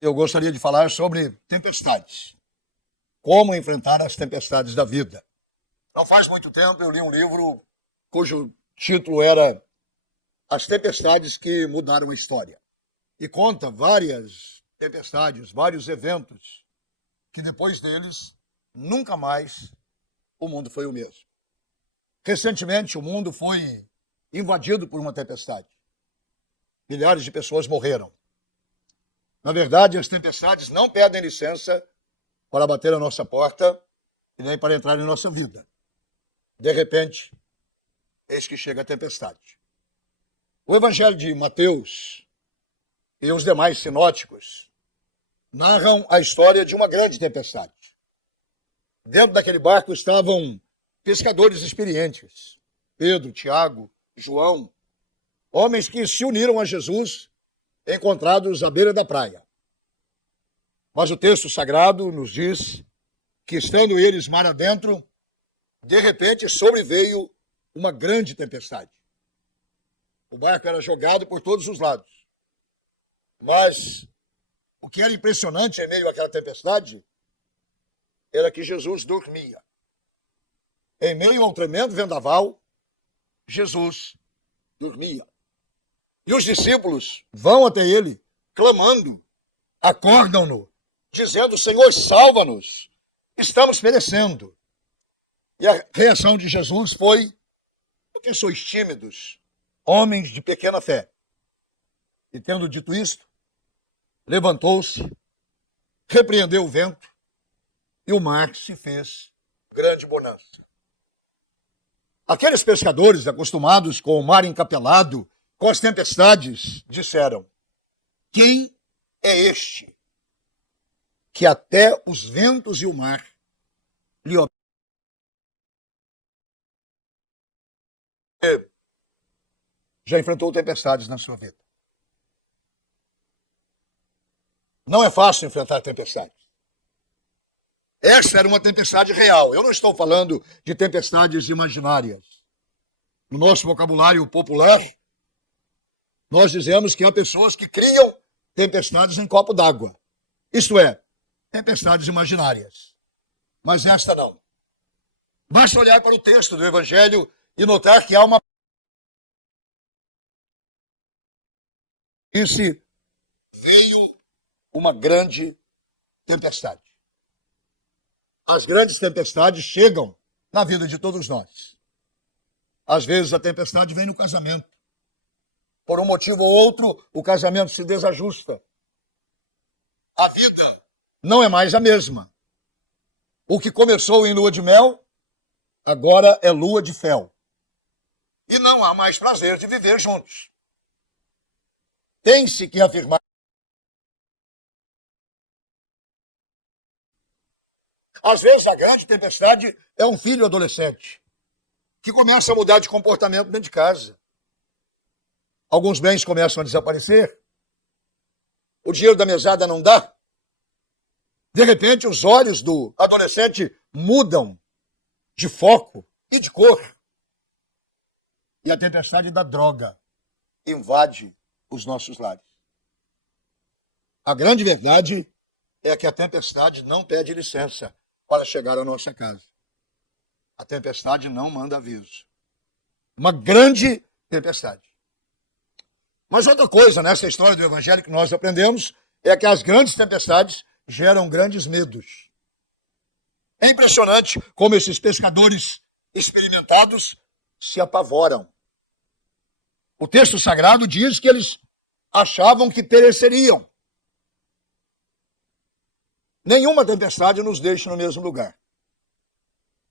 eu gostaria de falar sobre tempestades. Como enfrentar as tempestades da vida. Não faz muito tempo eu li um livro cujo título era As Tempestades que Mudaram a História. E conta várias tempestades, vários eventos, que depois deles, nunca mais o mundo foi o mesmo. Recentemente, o mundo foi invadido por uma tempestade. Milhares de pessoas morreram. Na verdade, as tempestades não pedem licença para bater a nossa porta e nem para entrar em nossa vida. De repente, eis que chega a tempestade. O Evangelho de Mateus e os demais sinóticos narram a história de uma grande tempestade. Dentro daquele barco estavam pescadores experientes, Pedro, Tiago, João, homens que se uniram a Jesus, encontrados à beira da praia. Mas o texto sagrado nos diz que, estando eles mar adentro, de repente sobreveio uma grande tempestade. O barco era jogado por todos os lados. Mas o que era impressionante em meio àquela tempestade era que Jesus dormia. Em meio a um tremendo vendaval, Jesus dormia. E os discípulos vão até ele, clamando, acordam-no, dizendo: Senhor, salva-nos, estamos perecendo. E a reação de Jesus foi: por que sois tímidos, homens de pequena fé? E tendo dito isto, levantou-se, repreendeu o vento, e o mar se fez grande bonança. Aqueles pescadores acostumados com o mar encapelado, com as tempestades, disseram: quem é este que até os ventos e o mar lhe obedecem? Já enfrentou tempestades na sua vida. Não é fácil enfrentar tempestades. Esta era uma tempestade real. Eu não estou falando de tempestades imaginárias. No nosso vocabulário popular, nós dizemos que há pessoas que criam tempestades em copo d'água. Isto é, tempestades imaginárias. Mas esta não. Basta olhar para o texto do Evangelho e notar que há uma... Disse, veio uma grande tempestade. As grandes tempestades chegam na vida de todos nós. Às vezes a tempestade vem no casamento. Por um motivo ou outro, o casamento se desajusta. A vida não é mais a mesma. O que começou em lua de mel, agora é lua de fel. E não há mais prazer de viver juntos. Tem-se que afirmar. Às vezes a grande tempestade é um filho adolescente que começa a mudar de comportamento dentro de casa. Alguns bens começam a desaparecer. O dinheiro da mesada não dá. De repente, os olhos do adolescente mudam de foco e de cor. E a tempestade da droga invade os nossos lares. A grande verdade é que a tempestade não pede licença para chegar à nossa casa. A tempestade não manda aviso. Uma grande tempestade. Mas outra coisa nessa história do Evangelho que nós aprendemos é que as grandes tempestades geram grandes medos. É impressionante como esses pescadores experimentados se apavoram. O texto sagrado diz que eles achavam que pereceriam. Nenhuma tempestade nos deixa no mesmo lugar.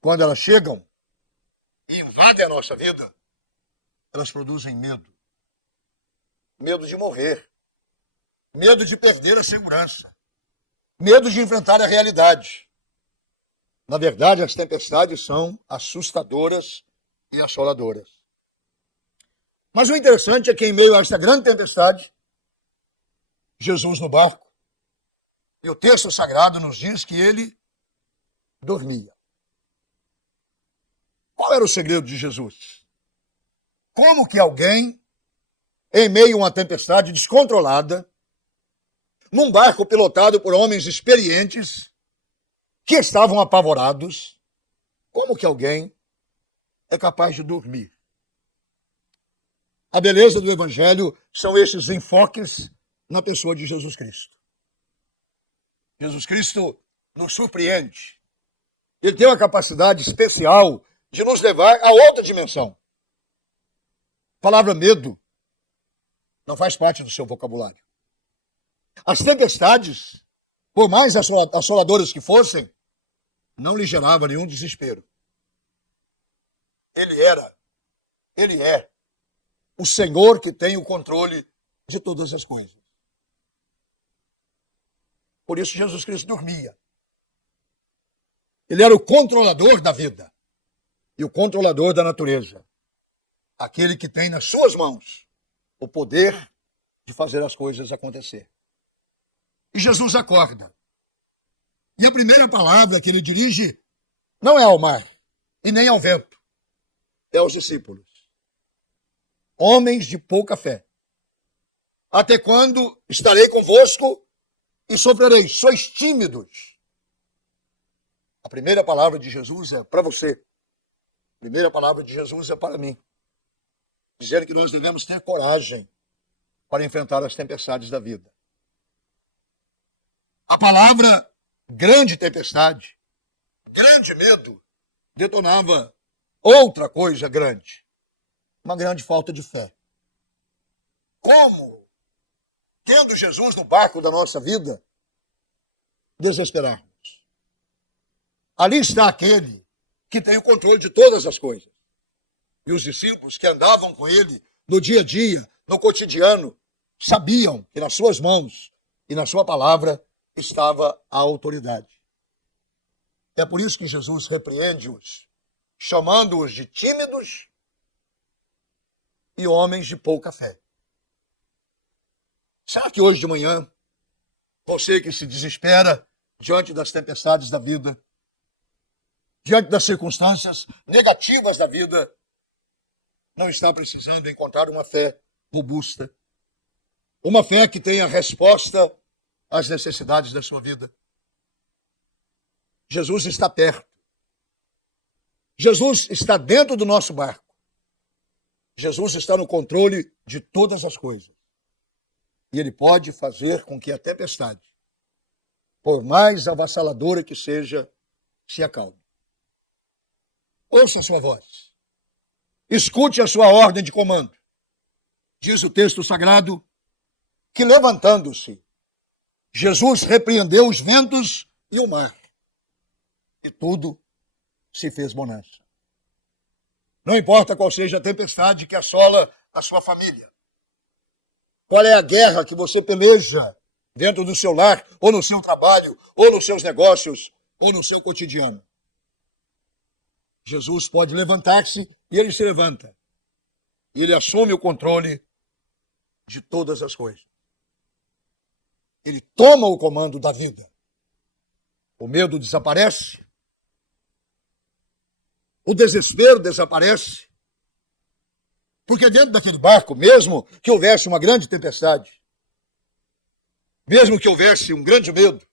Quando elas chegam e invadem a nossa vida, elas produzem medo. Medo de morrer. Medo de perder a segurança. Medo de enfrentar a realidade. Na verdade, as tempestades são assustadoras e assoladoras. Mas o interessante é que, em meio a essa grande tempestade, Jesus no barco, e o texto sagrado nos diz que ele dormia. Qual era o segredo de Jesus? Como que alguém, em meio a uma tempestade descontrolada, num barco pilotado por homens experientes que estavam apavorados. Como que alguém é capaz de dormir? A beleza do Evangelho são esses enfoques na pessoa de Jesus Cristo. Jesus Cristo nos surpreende. Ele tem uma capacidade especial de nos levar a outra dimensão. A palavra medo não faz parte do seu vocabulário. As tempestades, por mais assoladoras que fossem, não lhe gerava nenhum desespero. Ele é o Senhor que tem o controle de todas as coisas. Por isso Jesus Cristo dormia. Ele era o controlador da vida e o controlador da natureza. Aquele que tem nas suas mãos o poder de fazer as coisas acontecer. E Jesus acorda. E a primeira palavra que ele dirige não é ao mar e nem ao vento, é aos discípulos. Homens de pouca fé. Até quando estarei convosco e sofrereis? Sois tímidos. A primeira palavra de Jesus é para você. A primeira palavra de Jesus é para mim. Dizendo que nós devemos ter coragem para enfrentar as tempestades da vida. A palavra grande tempestade, grande medo, detonava outra coisa grande. Uma grande falta de fé. Como, tendo Jesus no barco da nossa vida, desesperarmos? Ali está aquele que tem o controle de todas as coisas. E os discípulos que andavam com ele no dia a dia, no cotidiano, sabiam que nas suas mãos e na sua palavra estava a autoridade. É por isso que Jesus repreende-os, chamando-os de tímidos e homens de pouca fé. Será que hoje de manhã, você que se desespera diante das tempestades da vida, diante das circunstâncias negativas da vida, não está precisando encontrar uma fé robusta, uma fé que tenha resposta às necessidades da sua vida? Jesus está perto. Jesus está dentro do nosso barco. Jesus está no controle de todas as coisas. E ele pode fazer com que a tempestade, por mais avassaladora que seja, se acalme. Ouça a sua voz. Escute a sua ordem de comando. Diz o texto sagrado que, levantando-se, Jesus repreendeu os ventos e o mar. E tudo se fez bonança. Não importa qual seja a tempestade que assola a sua família. Qual é a guerra que você peleja dentro do seu lar, ou no seu trabalho, ou nos seus negócios, ou no seu cotidiano. Jesus pode levantar-se e ele se levanta. E ele assume o controle de todas as coisas. Ele toma o comando da vida. O medo desaparece. O desespero desaparece. Porque dentro daquele barco, mesmo que houvesse uma grande tempestade, mesmo que houvesse um grande medo,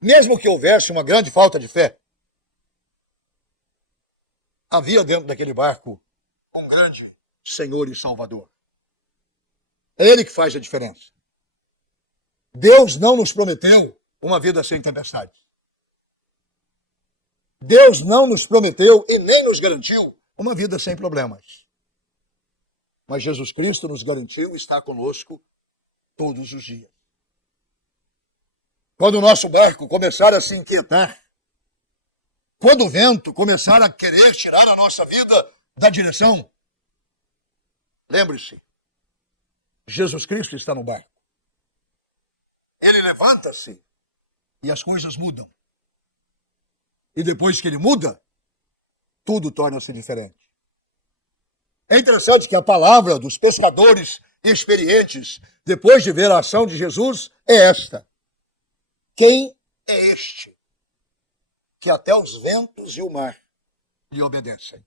mesmo que houvesse uma grande falta de fé, havia dentro daquele barco um grande Senhor e Salvador. É Ele que faz a diferença. Deus não nos prometeu uma vida sem tempestade. Deus não nos prometeu e nem nos garantiu uma vida sem problemas. Mas Jesus Cristo nos garantiu estar conosco todos os dias. Quando o nosso barco começar a se inquietar, quando o vento começar a querer tirar a nossa vida da direção, lembre-se, Jesus Cristo está no barco. Ele levanta-se e as coisas mudam. E depois que ele muda, tudo torna-se diferente. É interessante que a palavra dos pescadores experientes, depois de ver a ação de Jesus, é esta: quem é este que até os ventos e o mar lhe obedecem?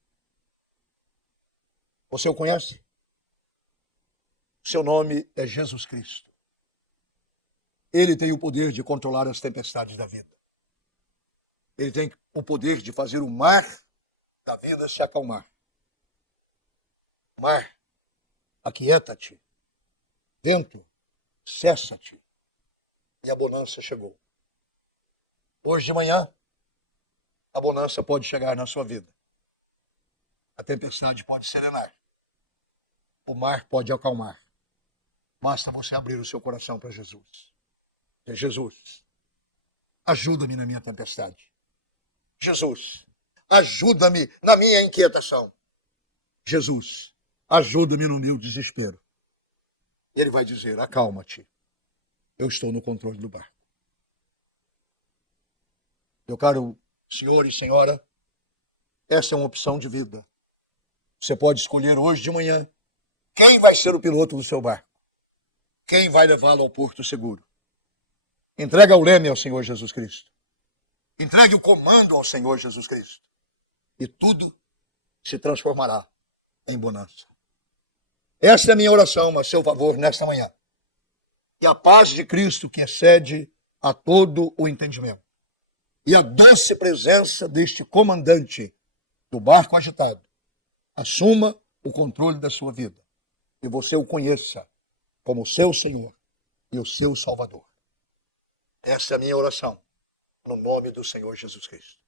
Você o conhece? Seu nome é Jesus Cristo. Ele tem o poder de controlar as tempestades da vida. Ele tem o poder de fazer o mar da vida se acalmar. Mar, aquieta-te. Vento, cessa-te. E a bonança chegou. Hoje de manhã, a bonança pode chegar na sua vida. A tempestade pode serenar. O mar pode acalmar. Basta você abrir o seu coração para Jesus. Jesus, ajuda-me na minha tempestade. Jesus, ajuda-me na minha inquietação. Jesus, ajuda-me no meu desespero. Ele vai dizer, acalma-te. Eu estou no controle do barco. Meu caro senhor e senhora, essa é uma opção de vida. Você pode escolher hoje de manhã quem vai ser o piloto do seu barco. Quem vai levá-lo ao porto seguro. Entrega o leme ao Senhor Jesus Cristo. Entregue o comando ao Senhor Jesus Cristo. E tudo se transformará em bonança. Essa é a minha oração a seu favor nesta manhã. E a paz de Cristo, que excede a todo o entendimento, e a doce presença deste comandante do barco agitado, assuma o controle da sua vida e você o conheça como seu Senhor e o seu Salvador. Essa é a minha oração, no nome do Senhor Jesus Cristo.